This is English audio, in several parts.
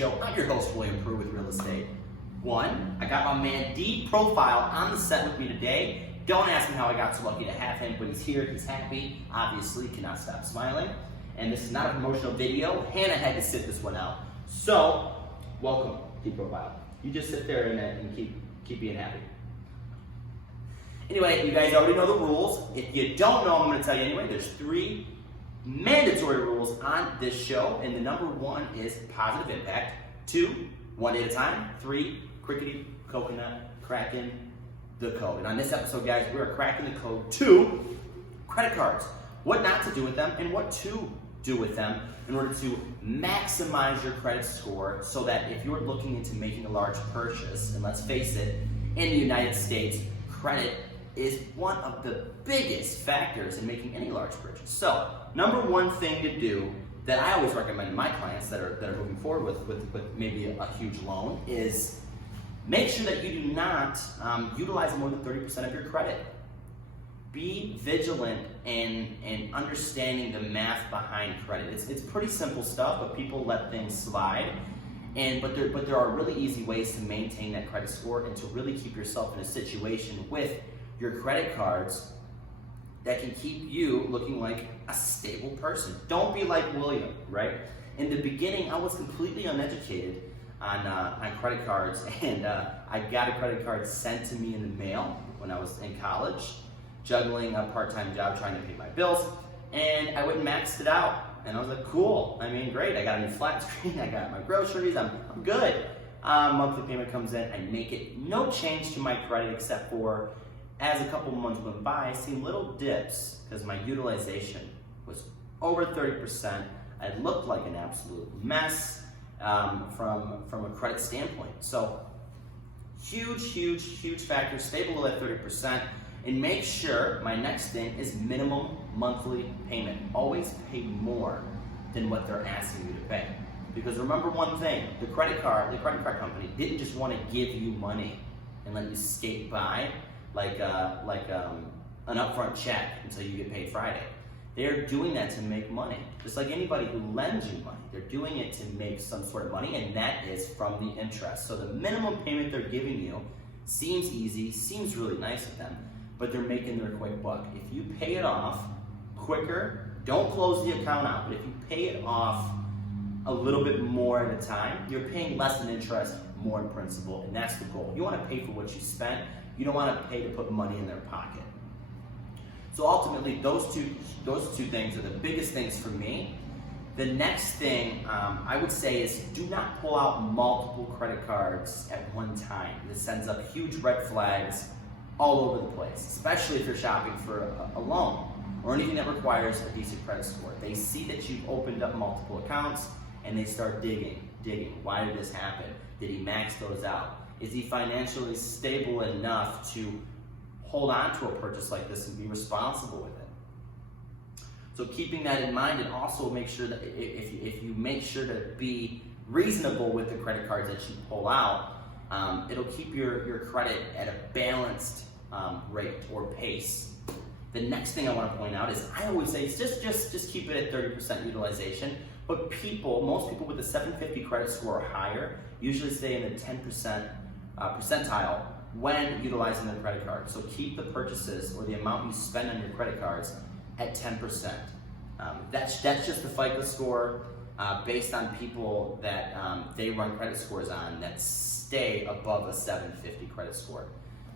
show. I'm your host, William Prue with Real Estate. One, I got my man D Profile on the set with me today. Don't ask me how I got so lucky to have him, but he's here, he's happy, obviously cannot stop smiling. And this is not a promotional video. Hannah had to sit this one out. So, welcome, D Profile. You just sit there and keep being happy. Anyway, you guys already know the rules. If you don't know, I'm going to tell you anyway. There's 3 mandatory rules on this show, and the number 1 is positive impact. 2, one day at a time. 3, crickety coconut, cracking the code. And on this episode, guys, we are cracking the code to credit cards. What not to do with them and what to do with them in order to maximize your credit score so that if you're looking into making a large purchase, and let's face it, in the United States, credit is one of the biggest factors in making any large purchase. So, number 1 thing to do that I always recommend to my clients that are moving forward with maybe a huge loan is make sure that you do not utilize more than 30% of your credit. Be vigilant in understanding the math behind credit. It's pretty simple stuff, but people let things slide. But there are really easy ways to maintain that credit score and to really keep yourself in a situation with your credit cards that can keep you looking like a stable person. Don't be like William, right? In the beginning, I was completely uneducated on credit cards, and I got a credit card sent to me in the mail when I was in college, juggling a part-time job trying to pay my bills, and I went and maxed it out. And I was like, cool, I mean, great, I got a new flat screen, I got my groceries, I'm good. Monthly payment comes in, I make it no change to my credit except for, as a couple months went by, I see little dips because my utilization was over 30%. I looked like an absolute mess from a credit standpoint. So huge factor, stay below that 30%. And make sure, my next thing is minimum monthly payment. Always pay more than what they're asking you to pay. Because remember one thing, the credit card company didn't just want to give you money and let you skate by like an upfront check until you get paid Friday. They're doing that to make money. Just like anybody who lends you money, they're doing it to make some sort of money, and that is from the interest. So the minimum payment they're giving you seems easy, seems really nice of them, but they're making their quick buck. If you pay it off quicker, don't close the account out, but if you pay it off a little bit more at a time, you're paying less in interest, more in principal, and that's the goal. You want to pay for what you spent. You don't want to pay to put money in their pocket. So ultimately, those two things are the biggest things for me. The next thing I would say is do not pull out multiple credit cards at one time. This sends up huge red flags all over the place, especially if you're shopping for a loan or anything that requires a decent credit score. They see that you've opened up multiple accounts and they start digging. Why did this happen? Did he max those out? Is he financially stable enough to hold on to a purchase like this and be responsible with it? So keeping that in mind, and also make sure that if you make sure to be reasonable with the credit cards that you pull out, it'll keep your credit at a balanced rate or pace. The next thing I want to point out is I always say just keep it at 30% utilization. But most people with a 750 credit score or higher usually stay in the 10% percentile when utilizing their credit card. So keep the purchases or the amount you spend on your credit cards at 10%. That's just the FICO score based on people that they run credit scores on that stay above a 750 credit score.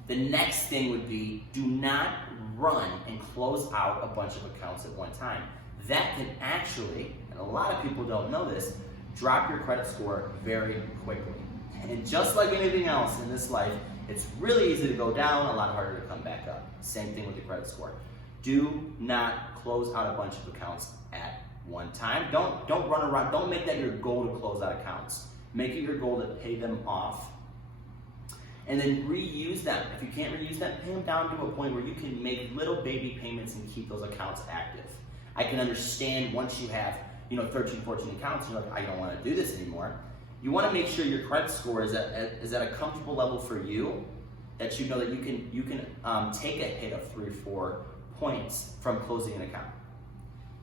The next thing would be do not run and close out a bunch of accounts at one time. That can actually, and a lot of people don't know this, drop your credit score very quickly. And just like anything else in this life, it's really easy to go down, a lot harder to come back up. Same thing with the credit score. Do not close out a bunch of accounts at one time. Don't run around, don't make that your goal to close out accounts. Make it your goal to pay them off. And then reuse them. If you can't reuse them, pay them down to a point where you can make little baby payments and keep those accounts active. I can understand once you have 13, 14 accounts, you're like, I don't want to do this anymore. You want to make sure your credit score is at a comfortable level for you, that you know that you can take a hit of 3 or 4 points from closing an account.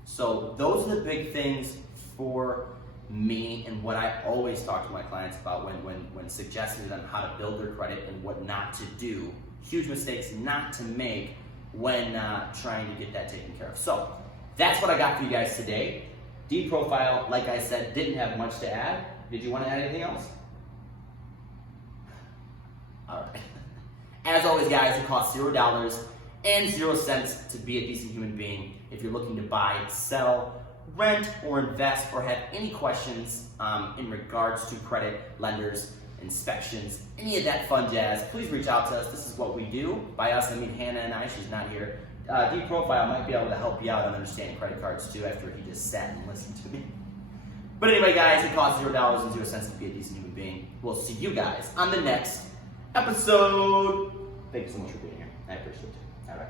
So those are the big things for me and what I always talk to my clients about when suggesting to them how to build their credit and what not to do, huge mistakes not to make when trying to get that taken care of. So that's what I got for you guys today. D profile, like I said, didn't have much to add. Did you want to add anything else? All right. As always, guys, it costs $0 and 0 cents to be a decent human being. If you're looking to buy, sell, rent, or invest, or have any questions in regards to credit, lenders, inspections, any of that fun jazz, please reach out to us. This is what we do. By us, I mean Hannah and I. She's not here. D Profile might be able to help you out on understanding credit cards too after he just sat and listened to me. But anyway, guys, it costs $0 and 0 cents to be a decent human being. We'll see you guys on the next episode. Thank you so much for being here. I appreciate it. All right.